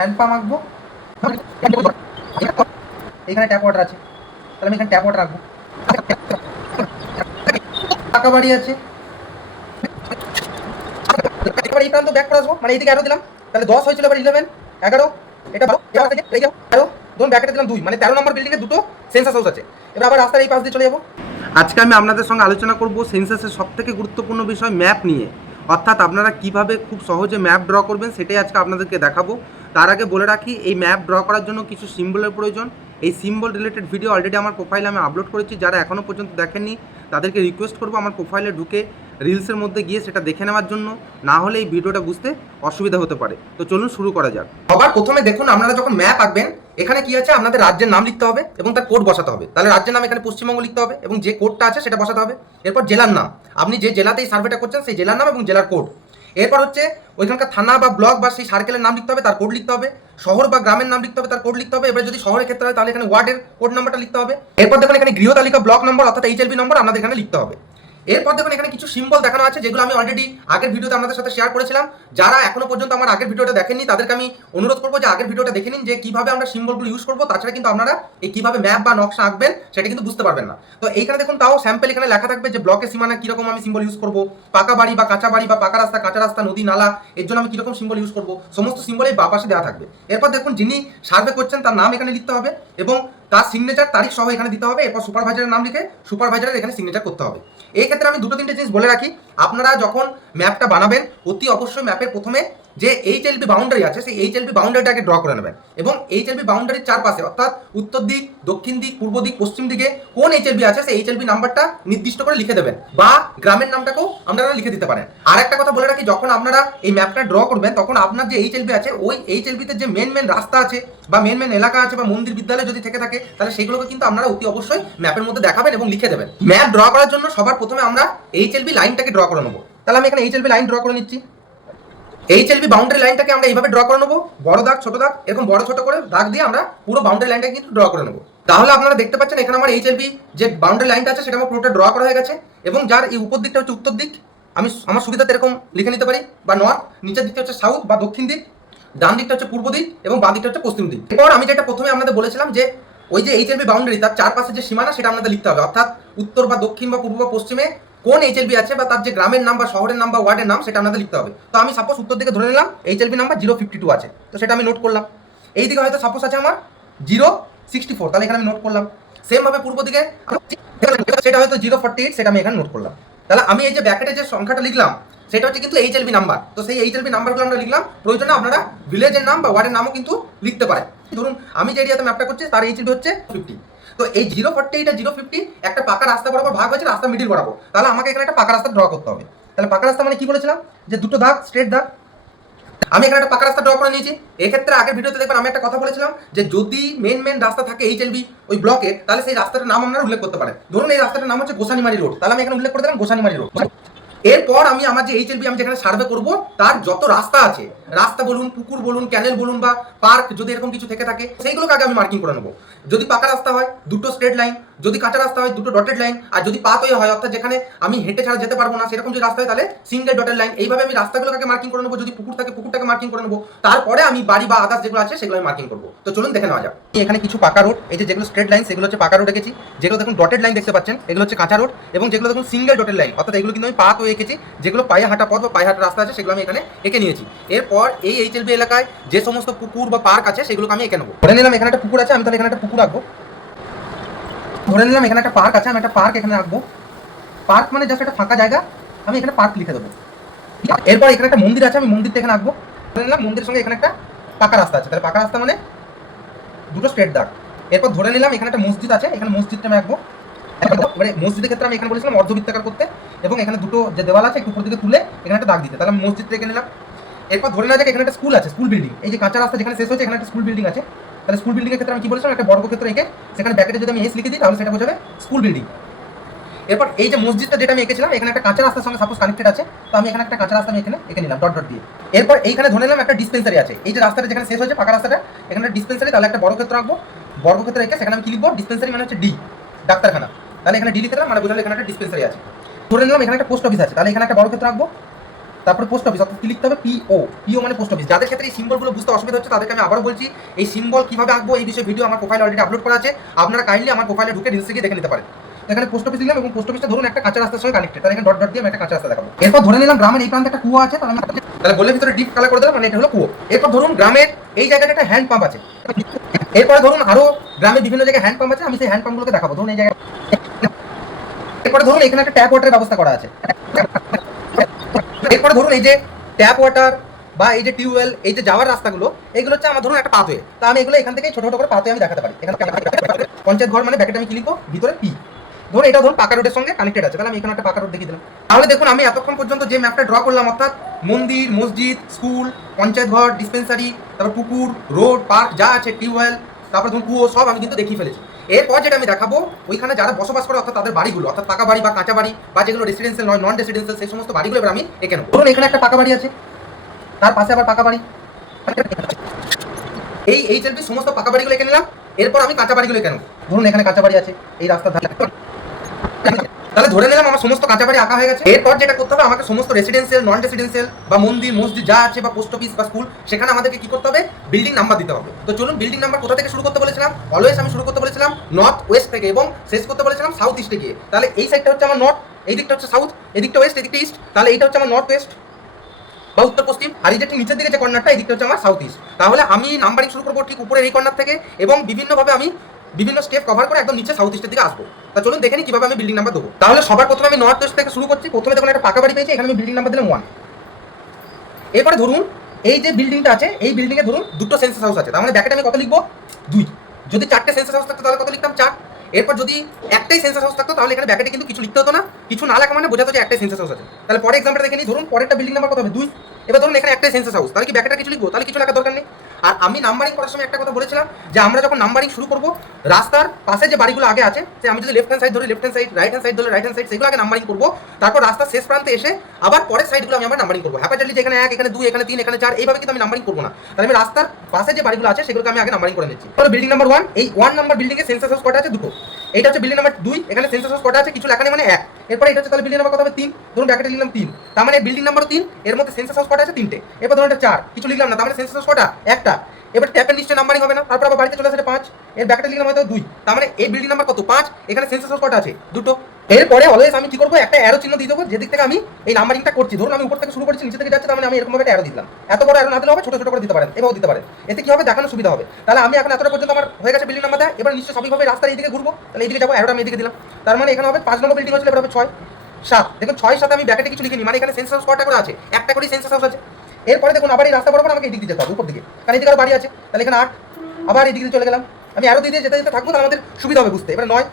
Hand pump আঁকবো, এখানে tap water আছে, তাহলে আমি এখানে ট্যাপ ওয়াটার রাখবো। পাকা বাড়ি আছে, এবার এই প্রান্ত ব্যাক করে আসবো, মানে এইদিকে আরো দিলাম, তাহলে 10 হয়েছিল, এবার 11 11 এটা 12 ধরুন ব্যাকেটে দিলাম 2, মানে 13 নম্বর বিল্ডিং এ দুটো সেন্সাস হাউস আছে। এবার আবার রাস্তার এই পাশ দিয়ে চলে যাবো। আজকে আমি আপনাদের সঙ্গে আলোচনা করব সেন্সাসের সবথেকে গুরুত্বপূর্ণ বিষয় ম্যাপ নিয়ে, অর্থাৎ আপনারা কিভাবে খুব সহজে ম্যাপ ড্র করবেন সেটাই আজকে আপনাদেরকে দেখাবো। তার আগে বলে রাখি, এই ম্যাপ ড্র করার জন্য কিছু সিম্বলের প্রয়োজন। এই সিম্বল রিলেটেড ভিডিও অলরেডি আমার প্রোফাইলে আমি আপলোড করেছি, যারা এখনও পর্যন্ত দেখেননি তাদেরকে রিকোয়েস্ট করবো আমার প্রোফাইলে ঢুকে রিলসের মধ্যে গিয়ে সেটা দেখে নেওয়ার জন্য, না হলে এই ভিডিওটা বুঝতে অসুবিধা হতে পারে। তো চলুন শুরু করা যাক। সবার প্রথমে দেখুন, আপনারা যখন ম্যাপ আঁকবেন এখানে কি আছে, আপনাদের রাজ্যের নাম লিখতে হবে এবং তার কোড বসাতে হবে। তাহলে রাজ্যের নাম এখানে পশ্চিমবঙ্গ লিখতে হবে এবং যে কোডটা আছে সেটা বসাতে হবে। এরপর জেলার নাম, আপনি যে জেলাতেই সার্ভেটা করছেন সেই জেলার নাম এবং জেলার কোড। এরপর হচ্ছে ওইখানকার থানা বা ব্লক বা সেই সার্কেলের নাম লিখতে হবে, তার কোড লিখতে হবে। শহর বা গ্রামের নাম লিখতে হবে, তার কোড লিখতে হবে। এবার যদি শহরের ক্ষেত্রে হয় তাহলে এখানে ওয়ার্ডের কোড নাম্বারটা লিখতে হবে। এরপর দেখুন এখানে গৃহ তালিকা ব্লক নম্বর অর্থাৎ HLB নম্বর আপনাদের এখানে লিখতে হবে। এরপর দেখুন এখানে কিছু সিম্বল দেখানো আছে, যেগুলো আমি অলরেডি আগের ভিডিওতে আপনাদের সাথে শেয়ার করেছিলাম। যারা এখনো পর্যন্ত আমার আগের ভিডিওটা দেখেননি তাদেরকে আমি অনুরোধ করবো যে আগের ভিডিওটা দেখে নিন, যে কিভাবে আমরা সিম্বলগুলো ইউজ করবো। তাছাড়া কিন্তু আপনারা এই কিভাবে ম্যাপ বা নকশা আঁকবেন সেটা কিন্তু বুঝতে পারবেন না। তো এইখানে দেখুন তাও স্যাম্পল এখানে লেখা থাকবে যে ব্লকের সীমানা কিরকম আমি সিম্বল ইউজ করবো, পাকা বাড়ি বা কাঁচা বাড়ি বা পাকা রাস্তা কাঁচা রাস্তা নদী নালা এর জন্য আমি কিরকম সিম্বল ইউজ করবো, সমস্ত সিম্বল এই বাঁ পাশে দেওয়া থাকবে। এরপর দেখুন যিনি সার্ভে করছেন তার নাম এখানে লিখতে হবে এবং তার সিগনেচার তারিখ সহ এখানে দিতে হবে। এরপর সুপারভাইজারের নাম লিখে সুপারভাইজারের এখানে সিগনেচার করতে হবে। এই ক্ষেত্রে আমি দুটো তিনটে জিনিস বলে রাখি, আপনারা যখন ম্যাপটা বানাবেন অতি অবশ্যই ম্যাপের প্রথমে যে HLB বাউন্ডারি আছে সেই HLB বাউন্ডারিটাকে ড্র করে নেবেন এবং HLB বাউন্ডারির চারপাশে অর্থাৎ উত্তর দিক, দক্ষিণ দিক, পূর্ব দিক, পশ্চিম দিকে কোন HLB আছে সেই HLB নাম্বারটা নির্দিষ্ট করে লিখে দেবেন, বা গ্রামের নামটাকেও আপনারা লিখে দিতে পারেন। আর একটা কথা বলে রাখি, যখন আপনারা এই ম্যাপটা ড্র করবেন তখন আপনার যে HLB আছে ওই HLB-তে যে মেন রাস্তা আছে বা মেন এলাকা আছে বা মন্দির বিদ্যালয় যদি থেকে থাকে তাহলে সেগুলোকে কিন্তু আপনারা অতি অবশ্যই ম্যাপের মধ্যে দেখাবেন এবং লিখে দেবেন। ম্যাপ ড্র করার জন্য সবার প্রথমে আমরা HLB লাইনটাকে ড্র করে নেবো। তাহলে আমি এখানে HLB লাইন ড্র করে নিচ্ছি। HLB বাউন্ডারি লাইনটাকে আমরা এইভাবে ড্র করে নেবো, বড় দাগ ছোট দাগ এরকম বড় ছোট করে দাগ দিয়ে আমরা পুরো বাউন্ডারি লাইনটাকে কিন্তু ড্র করে নেবো। তাহলে আপনারা দেখতে পাচ্ছেন এখানে আমার HLB যে বাউন্ডারি লাইনটা আছে সেটা আমার পুরোটা ড্র করা হয়ে গেছে এবং যার এই উপর দিকটা হচ্ছে উত্তর দিক, আমি আমার সুবিধাতে এরকম লিখে নিতে পারি, বা নর্থ, নিচের দিকটা হচ্ছে সাউথ বা দক্ষিণ দিক, ডান দিকটা হচ্ছে পূর্ব দিক এবং বাঁ দিকটা হচ্ছে পশ্চিম দিক। এরপর আমি যেটা প্রথমে আপনাদের বলেছিলাম যে ওই যে HLB বাউন্ডারি তার চারপাশে যে সীমানা সেটা আপনাদের লিখতে হবে, অর্থাৎ উত্তর বা দক্ষিণ বা পূর্ব বা পশ্চিমে কোন HLB আছে বা তার যে গ্রামের নাম বা শহরের নাম বা ওয়ার্ডের নাম সেটা আপনাদের লিখতে হবে। তো আমি সাপোজ উত্তর দিকে ধরে নিলাম HLB নাম্বার 052 আছে, তো সেটা আমি নোট করলাম। এই দিকে হয়তো সাপোজ আছে আমার 064, তাহলে এখানে আমি নোট করলাম। সেম ভাবে পূর্ব দিকে সেটা হয়তো 048, সেটা আমি এখানে নোট করলাম। তাহলে আমি এই যে ব্র্যাকেটে যে সংখ্যাটা লিখলাম সেটা হচ্ছে কিন্তু HLB নাম্বার। তো সেই HLB নাম্বারগুলো আমরা লিখলাম, প্রয়োজনে আপনারা ভিলেজের নাম বা ওয়ার্ডের নামও কিন্তু লিখতে পারেন। ধরুন আমি যে এরিয়াতে ম্যাপটা করছি তার HLB হচ্ছে 50। তো এই 048 আর 050 একটা পাকা রাস্তা বরাবর ভাগ হয়েছে, রাস্তা মিডিল বরাবর। তাহলে আমাকে এখানে একটা পাকা রাস্তা ড্র করতে হবে। তাহলে পাকা রাস্তা মানে কি বলেছিলাম, যে দুটো দাগ স্ট্রেট দাগ। আমি এখানে একটা পাকা রাস্তা ড্র করে নিয়েছি। এক্ষেত্রে আগের ভিডিওতে দেখবেন আমি একটা কথা বলেছিলাম যে যদি মেন রাস্তা থাকে HLB ওই ব্লকে, তাহলে সেই রাস্তাটার নাম আপনারা উল্লেখ করতে পারেন। ধরুন এই রাস্তাটার নাম হচ্ছে গোসানিমারি রোড, তাহলে আমি এখানে উল্লেখ করে দিলাম গোসানিমারি রোড। এরপর আমি আমার যে HLB আমি যেখানে সার্ভে করব তার যত রাস্তা আছে, রাস্তা বলুন, পুকুর বলুন, ক্যানেল বলুন বা পার্ক যদি এরকম কিছু থেকে থাকে সেইগুলোকে আগে আমি মার্কিং করে নেবো। যদি পাকা রাস্তা হয় দুটো স্ট্রেট লাইন, যদি কাঁচা রাস্তা হয় দুটো ডটেড লাইন, আর যদি পাথওয়ে হয় অর্থাৎ যেখানে আমি হেঁটে ছাড়া যেতে পারবো না সেরকম যদি রাস্তা হয় তাহলে সিঙ্গেল ডটেড লাইন। এইভাবে আমি রাস্তাগুলোকে মার্কিং করে নেবো। যদি পুকুর থাকে পুকুরটাকে মার্কিং করে নেবো, তারপরে আমি বাড়ি বা আদার্স যেগুলো আছে সেগুলো আমি মার্কিং করবো। তো চলুন দেখে নেওয়া যাক। এখানে কিছু পাকা রোড, এই যে যেগুলো স্ট্রেট লাইন সেগুলো হচ্ছে পাকা রোড এঁকেছি। যেগুলো দেখুন ডটেড লাইন দেখতে পাচ্ছেন এগুলো হচ্ছে কাঁচা রোড, এবং যেগুলো দেখুন সিঙ্গেল ডটেড লাইন অর্থাৎ এগুলো কিন্তু আমি পাথওয়ে এঁকেছি, যেগুলো পায়ে হাঁটা পথ বা পায়ে হাঁটা রাস্তা আছে সেগুলো আমি এখানে এঁকে নিয়েছি। এরপর এই HLB এলাকায় যে সমস্ত পুকুর বা পার্ক আছে সেগুলোকে আমি এঁকে নেবো। ধরে নিলাম এখানে একটা পুকুর আছে, আমি তাহলে এখানে একটা পুকুর রাখবো। ধরে নিলাম এখানে একটা পার্ক আছে, আমি একটা পার্ক এখানে রাখবো। পার্ক মানে জাস্ট একটা ফাঁকা জায়গা, আমি এখানে পার্ক লিখে দেবো। এরপর এখানে একটা মন্দির আছে, আমি মন্দিরটা এখানে রাখবো। ধরে নিলাম মন্দিরের সঙ্গে এখানে একটা পাকা রাস্তা আছে, তাহলে পাকা রাস্তা মানে দুটো স্ট্রেট দাগ। এরপর ধরে নিলাম এখানে একটা মসজিদ আছে, এখানে মসজিদটা আমি রাখবো। মানে মসজিদের ক্ষেত্রে আমি এখানে বলেছিলাম অর্ধবৃত্তাকার করতে, এবং এখানে দুটো যে দেওয়াল আছে একটু উপর দিকে তুলে এখানে একটা দাগ দিতে, তাহলে আমি মসজিদটা এঁকে নিলাম। এরপর ধরে নেওয়া যাক এখানে একটা স্কুল আছে, স্কুল বিল্ডিং। এই যে কাঁচা রাস্তা যেখানে শেষ হচ্ছে এখানে একটা স্কুল বিল্ডিং আছে, তাহলে স্কুল বিল্ডিং এর ক্ষেত্রে আমি কি বলেছিলাম, একটা বর্গক্ষেত্র এঁকে সেখানে ব্র্যাকেটে যদি আমি S লিখে দিই তাহলে সেটা বোঝাবে স্কুল বিল্ডিং। এরপর এই যে মসজিদটা যেটা আমি এঁকেছিলাম এখানে একটা কাঁচা রাস্তার সঙ্গে সাপোজ কানেক্টেড আছে, তো আমি এখানে একটা কাঁচা রাস্তা আমি এখানে এঁকে নিলাম ডট ডট দিয়ে। এরপর এইখানে ধরে নিলাম একটা ডিসপেন্সারি আছে, এই যে রাস্তাটা যেখানে শেষ হয়েছে পাকা রাস্তাটা এখানে একটা ডিসপেন্সারি, তাহলে একটা বর্গক্ষেত্র রাখবো। বর্গক্ষেত্র এঁকে সেখানে আমি কি লিখবো, ডিসপেন্সারি মানে হচ্ছে D, ডাক্তারখানা। তাহলে এখানে D লিখে দিলাম, মানে বোঝালো এখানে একটা ডিসপেন্সারি আছে। ধরে নিলাম এখানে একটা পোস্ট অফিস আছে, তাহলে এখানে একটা বর্গক্ষেত্র রাখবো। তারপরে পোস্ট অফিস, অর্থাৎ কি লিখতে হবে, পিও। পিও মানে পোস্ট অফিস। যাদের ক্ষেত্রে এই সিম্বলগুলো বুঝতে অসুবিধা হচ্ছে তাদেরকে আমি আবারও বলছি, এই সিম্বল কিভাবে আঁকবো এই বিষয়ে ভিডিও আমার প্রোফাইলে অলরেডি আপলোড করা আছে, আপনারা কাইন্ডলি আমার প্রোফাইলে ঢুকে রিলসে গিয়ে দেখে নিতে পারেন। এখানে পোস্ট অফিস দিলাম এবং পোস্ট অফিসটা ধরুন একটা কাঁচা রাস্তার সঙ্গে কানেক্টেড, তাহলে এখানে ডট ডট দিয়ে আমি একটা কাঁচা রাস্তা দেখাবো। এরপর ধরে নিলাম গ্রামের এই প্রান্তে একটা কুয়ো আছে, তাহলে বলের ভিতরে ডিপ কালার করে দিলাম, মানে এটা হলো কুয়ো। এরপর ধরুন গ্রামের এই জায়গাটা একটা হ্যান্ড পাম্প আছে। এরপরে ধরুন আরো গ্রামের বিভিন্ন জায়গায় হ্যান্ড পাম্প আছে, আমি সেই হ্যান্ড পাম্পগুলোকে দেখাবো। ধরুন এই জায়গায়, এরপরে ধরুন এখানে একটা ট্যাপ ওয়াটারের ব্যবস্থা করা আছে। এরপরে ধরুন এই যে ট্যাপ ওয়াটার বা এই যে টিউবওয়েল, এই যে যাওয়ার রাস্তাগুলো, এইগুলো হচ্ছে আমার ধরুন একটা পাথওয়ে। তা আমি এগুলো এখান থেকে ছোট ছোট করে পাথওয়ে আমি দেখাতে পারি। এখানে পঞ্চায়েত ঘর মানে ব্যাকেটে আমি কি লিখবো, ভিতরে পি। ধরুন এটা ধরুন পাকা রোডের সঙ্গে কানেক্টেড আছে, তাহলে আমি এখানে একটা পাকা রোড দেখিয়ে দিলাম। তাহলে দেখুন আমি এতক্ষণ পর্যন্ত যে ম্যাপটা ড্র করলাম, অর্থাৎ মন্দির, মসজিদ, স্কুল, পঞ্চায়েত ঘর, ডিসপেন্সারি, তারপর পুকুর, রোড, পার্ক যা আছে, টিউবওয়েল, তারপর ধরুন কুয়ো, সব আমি কিন্তু দেখিয়ে ফেলেছি। এরপর যেটা আমি দেখাবো, ওইখানে যারা বসবাস করে অর্থাৎ তাদের বাড়িগুলো, অর্থাৎ পাকা বাড়ি বা কাঁচা বাড়ি বা যেগুলো রেসিডেন্সিয়াল নয়, নন রেসিডেন্সিয়াল, সেই সমস্ত বাড়িগুলো এবার আমি এঁকে নেবো। ধরুন এখানে একটা পাকা বাড়ি আছে, তার পাশে আবার পাকা বাড়ি, এই এইচএলপি সমস্ত পাকা বাড়িগুলো এঁকে নিলাম। এরপর আমি কাঁচা বাড়িগুলো এঁকে নেবো। ধরুন এখানে কাঁচা বাড়ি আছে এই রাস্তার ধারে, তাহলে ধরে নিলাম আমার সমস্ত কাঁচা বাড়ি আঁকা হয়ে গেছে। এরপর যেটা করতে হবে, আমাকে সমস্ত রেসিডেন্সিয়াল, নন রেসিডেন্সিয়াল বা মন্দির, মসজিদ যা আছে বা পোস্ট অফিস বা স্কুল, সেখানে আমাদেরকে কি করতে হবে, বিল্ডিং নাম্বার দিতে হবে। তো চলুন বিল্ডিং নাম্বার কোথা থেকে শুরু করতে বলেছিলাম, অলওয়েজ আমি শুরু করতে বলেছিলাম নর্থ ওয়েস্ট থেকে এবং শেষ করতে বলেছিলাম সাউথ ইস্টে গিয়ে। তাহলে এই সাইডটা হচ্ছে আমার নর্থ, এই দিকটা হচ্ছে সাউথ, এই দিকটা ওয়েস্ট, এই দিকটা ইস্ট, তাহলে এইটা হচ্ছে আমার নর্থ ওয়েস্ট বা উত্তর পশ্চিম, আর এই যে নিচের দিকে যে কর্নারটা, এই দিকটা হচ্ছে আমার সাউথ ইস্ট। তাহলে আমি নাম্বারিং শুরু করবো ঠিক উপরের এই কর্নার থেকে এবং বিভিন্নভাবে আমি বিভিন্ন স্টেপ কভার করে একদম নিচে সাউথ ইস্টের দিকে আসবো। তা চলুন দেখে নিই কিভাবে আমি বিল্ডিং নাম্বার দেবো। তাহলে সবার প্রথমে আমি নর্থ ওয়েস্ট থেকে শুরু করছি। প্রথমে দেখুন একটা পাকা বাড়ি পেয়েছি, এখানে আমি বিল্ডিং নাম্বার দিলাম 1। এরপরে ধরুন এই যে বিল্ডিংটা আছে, এই বিল্ডিংয়ে ধরুন দুটো সেন্সাস হাউস আছে, তার মানে ব্যাকেটে আমি কত লিখবো, 2। যদি 4টে সেন্সাস হাউস থাকতো তাহলে কত লিখতাম, 4। এরপর যদি একটাই সেন্সাস হাউস থাকতো তাহলে এখানে ব্যাকেটে কিন্তু কিছু লিখতে হতো না, কিছু না লেখা মানে বোঝাতো যে একটাই সেন্সাস হাউস আছে। তাহলে পরে এক্সাম্পলটা দেখে নিই। ধরুন পরেরটা বিল্ডিং নাম্বার কত হবে, 2। এবার ধরুন এখানে একটাই সেন্সাস হাউস, তাহলে কি ব্যাকেটে কিছু লিখবো, তাহলে কিছু লেখার দরকার নেই। আর আমি নাম্বারিং করার সময় একটা কথা বলেছিলাম যে আমরা যখন নাম্বারিং শুরু করবো, রাস্তার পাশে যে বাড়িগুলো আগে আছে, সে আমি যদি লেফট হ্যান্ড সাইড ধরি left hand side, right hand side ধরে রাইট হ্যান্ড সাইড, সেগুলো আগে নাম্বারিং করবো। তারপর রাস্তার শেষ প্রান্তে এসে আবার পরের সাইডগুলো আমি আবার নাম্বারিং করবো। হ্যাপাচারলি যেখানে 1, এখানে 2, এখানে 3, এখানে 4, এইভাবে কিন্তু আমি নাম্বারিং করবো না। তাহলে আমি রাস্তার পাশে যে বাড়িগুলো আছে সেগুলোকে আমি আগে নাম্বারিং করে নিচ্ছি। তাহলে বিল্ডিং নাম্বার 1, এই 1 নাম্বার বিল্ডিং এর সেন্সাস হাউস কটা আছে, 2টো। এইটা হচ্ছে বিল্ডিং নাম্বার 2, এখানে সেন্সাস হাউস কটা আছে, কিছু লেখা নেই মানে 1। এরপর এটা হচ্ছে তাহলে বিল্ডিং নাম্বার কত হবে, 3। ধরুন ব্র্যাকেটে লিখলাম 3, তার মানে বিল্ডিং নাম্বার 3, এর মধ্যে সেন্সাস হাউস কটা আছে, 3টে। এরপর ধরুন এটা 4, কিছু লিখলাম না, তার মানে সেন্সাস হাউস কটা, একটা। এবার ট্যাপের নিশ্চয় নাম্বারিং হবে না, তারপর আবার বাড়িতে চলে আসে 5, এর ব্র্যাকেটে লিখলাম হয়তো 2, তার মানে এই বিল্ডিং নাম্বার কত, 5। এখানে সেন্সাস হাউস কটা আছে, 2টো। এরপরে অলওয়েজ আমি কি করবো, একটা অ্যারো চিহ্ন দিয়ে দেবো যেদিক থেকে আমি এই নাম্বারিংটা করছি। ধরুন আমি উপর থেকে শুরু করছি, নিচে থেকে যাচ্ছে, তার মানে আমি এরকম ভাবে অ্যারো দিলাম। এত বড় অ্যারো না দিলে হবে, ছোট ছোট করে দিতে পারেন, এভাবে দিতে পারেন। এতে কি হবে, দেখানো সুবিধা হবে। তাহলে আমি এখন এতটা পর্যন্ত আমার হয়ে গেছে বিল্ডিং নাম্বার দেয়। এবার নিশ্চয় সবইভাবে রাস্তার এইদিকে ঘুরবো, তাহলে এইদিকে যাবো, অ্যারোটা আমি এদিকে দিলাম। তার মানে এখানে হবে 5 নম্বর বিল্ডিং হচ্ছে, এবার হবে 6, 7। দেখুন 6 7 আমি ব্র্যাকেটে কিছু লিখিনি, মানে এখানে সেন্সাস হাউস কটা করে আছে, একটা করে সেন্সাস হাউস আছে। এরপরে দেখুন আবার এই রাস্তা বরাবর আমাকে এদিকে যেতে হবে, উপর দিকে, কারণ এদিকে আরো বাড়ি আছে। তাহলে এখানে 8, আবার এদিকে চলে গেলাম। আমি আরো দিয়ে যেতে যেতে থাকবো, তাহলে আমাদের সুবিধা হবে বুঝতে। এবার 9,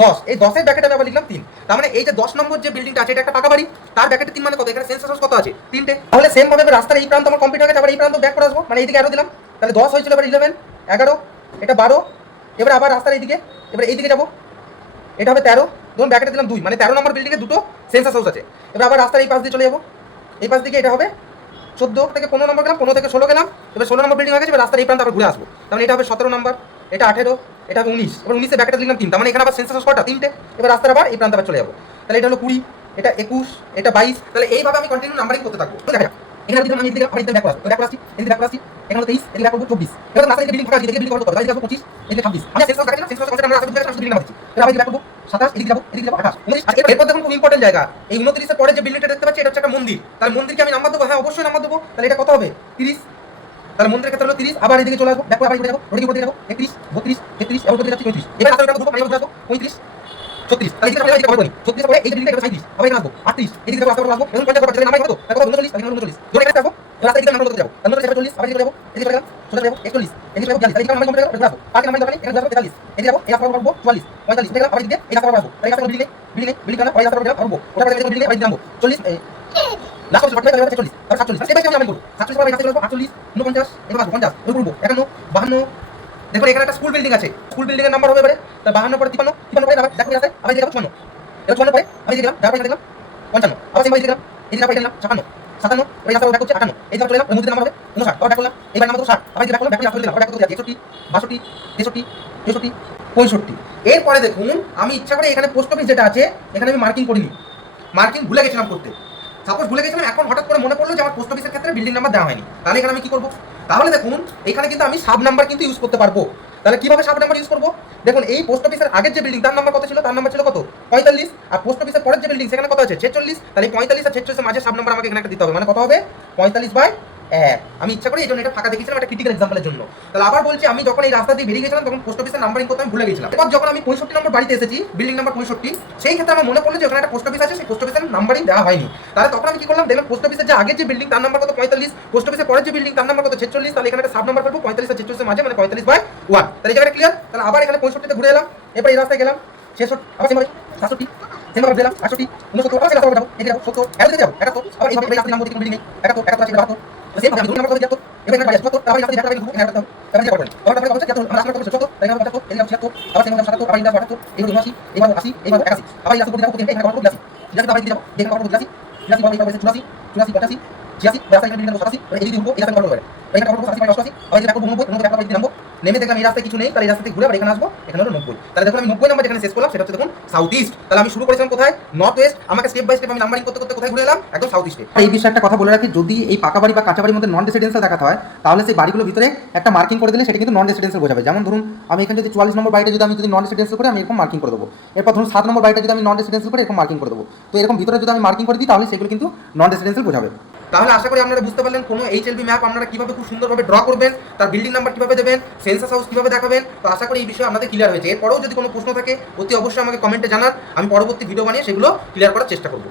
10, এই 10 এর ব্র্যাকেটে আমি আবার লিখলাম 3। তার মানে এই যে 10 নম্বর যে বিল্ডিংটা আছে, এটা একটা পাকা বাড়ি, তার ব্র্যাকেটে 3 মানে কত, এখানে সেন্সাস হাউস কত আছে, 3টে। তাহলে সেম ভাবে রাস্তার এই প্রান্ত আমার কমপ্লিট হয়ে গেছে, আবার এই প্রান্ত ব্যাক করে আসবো, মানে এইদিকে আরো দিলাম। তাহলে 10 হয়েছিল, এবার 11, 11, এটা 12। এবার আবার রাস্তার এইদিকে, এবার এইদিকে যাবো, এটা হবে 13। ধরুন ব্র্যাকেটে দিলাম 2, মানে 13 নম্বর বিল্ডিংয়ে দুটো সেন্সাস হাউস আছে। এবার আবার রাস্তার এই পাশ দিয়ে চলে যাবো, এই পাশ দিকে এটা হবে 14 থেকে 15 নম্বর গেলাম, 15 থেকে 16 গেলাম। এবার 16 নম্বর বিল্ডিং হয়ে গেছে, এবার রাস্তার এই প্রান্ত আবার ঘুরে আসবো, তাহলে এটা হবে 17 নম্বর, এটা 18, এটা হবে 19। এবার 19 এর ব্র্যাকেটে দিলাম 3, তার মানে এখানে আবার সেন্সাস হাউস কটা, 3টে। এবার রাস্তার আবার এই প্রান্ত আবার চলে যাবো, তাহলে এটা হলো 20, এটা 21, এটা 22। তাহলে এইভাবে আমি কন্টিনিউ নাম্বারিং করতে থাকবো। দেখা যাক এখানে দিলাম, আমি এদিকে আবার এদিকে ব্যাক আসবো, ব্যাক আসছি, এদিকে ব্যাক আসছি, এখানে হলো 23, এদিকে ব্যাক করবো 24। এবার রাস্তার বিল্ডিং ফাঁকা আছে, এদিকে বিল্ডিং কত, এদিকে আসবো 25, এদিকে 26। আমি সেন্সাস হাউস দেখাচ্ছি না, সেন্সাস হাউস আমরা রাস্তা দিকে বিল্ডিং নাম্বার দিচ্ছি। এবার আবার এদিকে ব্যাক করবো 27, এদিকে যাবো 28, 29। এরপর দেখুন খুব ইম্পর্টেন্ট জায়গা, এই 29 এর পরে যে বিল্ডিংটা দেখতে পাচ্ছি, এটা হচ্ছে একটা মন্দির। তাহলে মন্দিরকে আমি নাম্বার দেবো, হ্যাঁ অবশ্যই নাম্বার দেবো। তাহলে এটা কত হবে, 30। তাহলে মন্দিরের ক্ষেত্রে হলো 30। আবার এদিকে চলে আসবো, দেখো আবার এদিকে যাবো, ওদিকে যাবো 31, 32, 33, এবার যাচ্ছি 34। এবার রাস্তাটা দেবো, আমি যাবো 35, 36। তাহলে এদিকে আমরা এদিকে কভার করি, 36 পরে এই যে বিল্ডিংটা 37, আবার এখানে আসবো 38, এদিকে যাবো, রাস্তা আসবো, এবং 50 পর নাম্বার কত, কত 39, এখানে 39। ধরে এখানে যাবো, রাস্তা এদিকে নাম্বার কত যাবো, 39, 40, আবার এদিকে যাবো, এদিকে যাবো 41, 41, এদিকে যাবো 42, তাহলে এখানে নাম্বার কত যাবো, আসবো পাঁচ নাম্বার যাবো, এখানে যাবো 43, এদিকে যাবো এই রাস্তা করবো 44, 45, এদিকে আবার এদিকে এই রাস্তা করবো, তাহলে রাস্তা বিল্ডিং বিল্ডিং না, ওই রাস্তা করবো, ওটা পরে বিল্ডিং আবার যাবো 40, লাস্ট অপশন বাকি থাকে 40, আর 47। স্টেপ বাই স্টেপ আমি করব, 47 পরে রাস্তা করবো 48, 49, এবার আসবো 50, ওই করবো 51, 52। দেখো এখানে একটা স্কুল বিল্ডিং আছে, স্কুল বিল্ডিং এর নাম্বার হবে এবারে 52 পরে 53, 53 পরে আবার দেখো রাস্তায় আবার এদিকে যাবো 56, এবার 56 পরে আমি এদিকে গেলাম, যাওয়ার পরে দেখলাম 55, আবার সেম এদিকে গেলাম, এদিকে আবার গেলাম 56, 57, ওই রাস্তা ব্যাক করছে 58, এই যাবো চলে গেলাম, মধ্যে নাম্বার হবে 59, আবার ব্যাক করলাম, এবার নাম্বার তো 60, আবার এদিকে ব্যাক করলাম, ব্যাক করে আসলে দিলাম, আবার ব্যাক করতে যাচ্ছি 61, 62, 63, 64, 65। এরপরে দেখুন আমি ইচ্ছা করে এখানে পোস্ট অফিস যেটা আছে এখানে আমি মার্কিং করিনি, মার্কিং ভুলে গেছিলাম করতে। সাপোজ ভুলে গেছিলাম, এখন হঠাৎ করে মনে পড়লো যে আমার পোস্ট অফিসের ক্ষেত্রে বিল্ডিং নাম্বার দেওয়া হয়নি, তাহলে এখানে আমি কি করবো? তাহলে দেখুন এখানে কিন্তু আমি সাব নাম্বার কিন্তু ইউজ করতে পারবো। তাহলে কিভাবে সাব নাম্বার ইউজ করবো? দেখুন এই পোস্ট অফিসের আগের যে বিল্ডিং তার নাম্বার কত ছিল? তার নাম্বার ছিল কত? 45। আর পোস্ট অফিসের পরের যে বিল্ডিং সেখানে কত আছে? 46। তাহলে 45 আর 46 এর মাঝে সাব নাম্বার আমাকে এখানে একটা দিতে হবে, মানে কত হবে? 45/1। আমি ইচ্ছা করি এই জন্য এটা ফাঁকা দেখেছিলাম, একটা ক্রিটিক্যাল এক্সাম্পলের জন্য। তাহলে আবার বলছি, আমি যখন এই রাস্তা দিয়ে বেরিয়ে গেছিলাম তখন পোস্ট অফিসের নাম্বারিং করতে আমি ভুলে গেছিলাম। এবার যখন আমি 65 নম্বর বাড়িতে এসেছি, বিল্ডিং নাম্বার 65, সেই ক্ষেত্রে আমার মনে পড়লো যে ওখানে একটা পোস্ট অফিস আছে, সেই পোস্ট অফিসের নাম্বারিং দেওয়া হয়নি। তাহলে তখন আমি কি করলাম? দেখলাম পোস্ট অফিসের যে আগের যে বিল্ডিং তার নাম্বার কত? 45। পোস্ট অফিসের পরের যে বিল্ডিং তার নাম্বার কত? 46। তাহলে এখানে একটা সাব নাম্বার করবো 45 আর 46 এর মাঝে, মানে 45/1। তাহলে এই জায়গাটা ক্লিয়ার? তাহলে আবার এখানে 65 তে ঘুরে এলাম, এবার এই রাস্তায় গেলাম 66, আবার সেম 67, সেম ভাবে দিলাম 68, 69, আবার সেই রাস্তা যাবো, এই যাবো 70, এর দিকে যাবো 71, আবার এইভাবে এই রাস্তা নাম্বার দিকে বিল্ডিং নেই 71, 71 আছে 72। সেম ভাবে আমি দুই নাম্বার কত? 73, এবার এখানে 72, তারপর এই রাস্তা দেখা যাবে এখানে 72, তারপর যে করবেন আবার তারপরে কত? 73, আমরা রাস্তা করব 70, তাই এখানে 75, এই যাবো 76, আবার সেম ভাবে 77, আবার এই যাবো 78, এইভাবে 79, এইভাবে 80, এইভাবে 81, আবার এই রাস্তা করব এখানে এখানে করব 82, 82 আবার এদিকে যাবো, এখানে করব 82, 82 আবার এইভাবে 84, 84, 85, 86, রাস্তা এখানে বিল্ডিং 87, এবার এই দিকে ঘুরবো, এই রাস্তা করব এখানে করব 87, 88, আবার এদিকে করব 90, 90 একটা এদিকে নামবো, নেমে দেখলাম এই রাস্তায় কিছু নেই, তাহলে এই রাস্তা থেকে ঘুরে আবার এখানে আসবো, এখানে হলো 90। তাহলে দেখুন আমি 90 নাম্বার যেখানে শেষ করলাম সেটা হচ্ছে দেখুন সাউথ ইস্ট। তাহলে আমি শুরু করেছিলাম কোথায়? নর্থ ওয়েস্ট, আমাকে স্টেপ বাই স্টেপ আমি নাম্বারিং করতে করতে কোথায় ঘুরে এলাম? একদম সাউথ ইস্টে। এই বিষয়ে একটা কথা বলে রাখি, যদি এই পাকা বাড়ি বা কাঁচা বাড়ির মধ্যে নন রেসিডেন্সিয়াল দেখাতে হয় তাহলে সেই বাড়িগুলোর ভিতরে একটা মার্কিং করে দিলে সেটা কিন্তু নন রেসিডেন্সিয়াল বোঝাবে। যেমন ধরুন আমি এখানে যদি 44 নম্বর বাড়িটা যদি নন রেসিডেন্সিয়াল করে আমি এরকম মার্কিং করে দেবো। এরপর ধরুন 7 নম্বর বাড়িটা যদি আমি নন রেসিডেন্সিয়াল করে এরকম মার্কিং করে দেবো। তো এরকম ভিতরে যদি আমি মার্কিং করে দিই তাহলে সেগুলো কিন্তু নন রেসিডেন্সিয়াল বোঝাবে। তাহলে আশা করি আপনারা বুঝতে পারলেন কোনো HLB ম্যাপ আপনারা কিভাবে খুব সুন্দরভাবে ড্র করবেন, তার বিল্ডিং নাম্বার কিভাবে দেবেন, সেন্সাস হাউস কিভাবে দেখাবেন। তো আশা করি এই বিষয়ে আপনাদের ক্লিয়ার হয়েছে। এরপরেও যদি কোনো প্রশ্ন থাকে অতি অবশ্যই আমাকে কমেন্টে জানান, আমি পরবর্তী ভিডিও বানিয়ে সেগুলো ক্লিয়ার করার চেষ্টা করব।